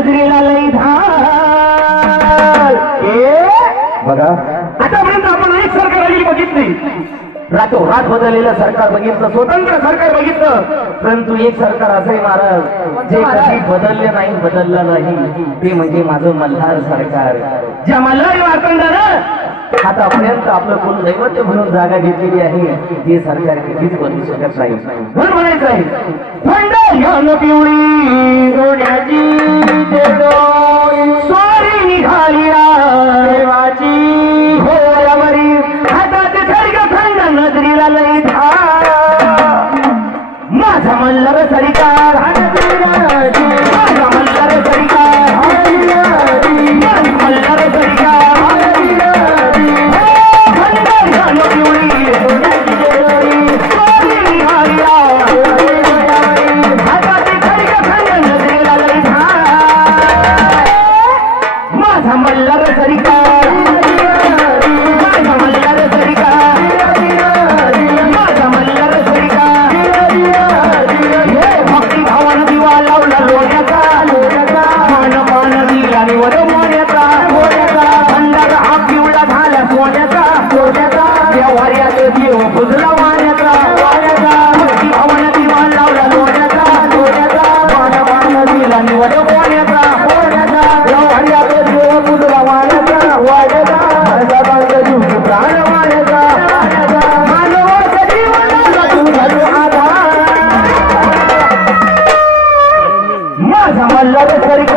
नजरेला लई धार बघा आतापर्यंत आपण एक सरकार आलेली बघितली रातोरात बदललेलं सरकार बघितलं स्वतंत्र सरकार बघितलं परंतु एक सरकार असंही महाराज जे कधी बदलले नाही बदललं नाही ते म्हणजे माझं मल्हार सरकार ज्या मल्हार वारकंडानं आतापर्यंत आपलं कुलदैवत म्हणून जागा घेतलेली आहे हे सरकार कधीच बदलू शकत नाही म्हणून म्हणायचं आहे थंड घ्यान पिवळी सोन्याची स्वारी निघाली देवाची होयावरी हातात खडग थंड नजरीला लई धार माझा मल्हार सरकार माझा मल्हार सरकार मल्हार सरकार मल्हार सरकार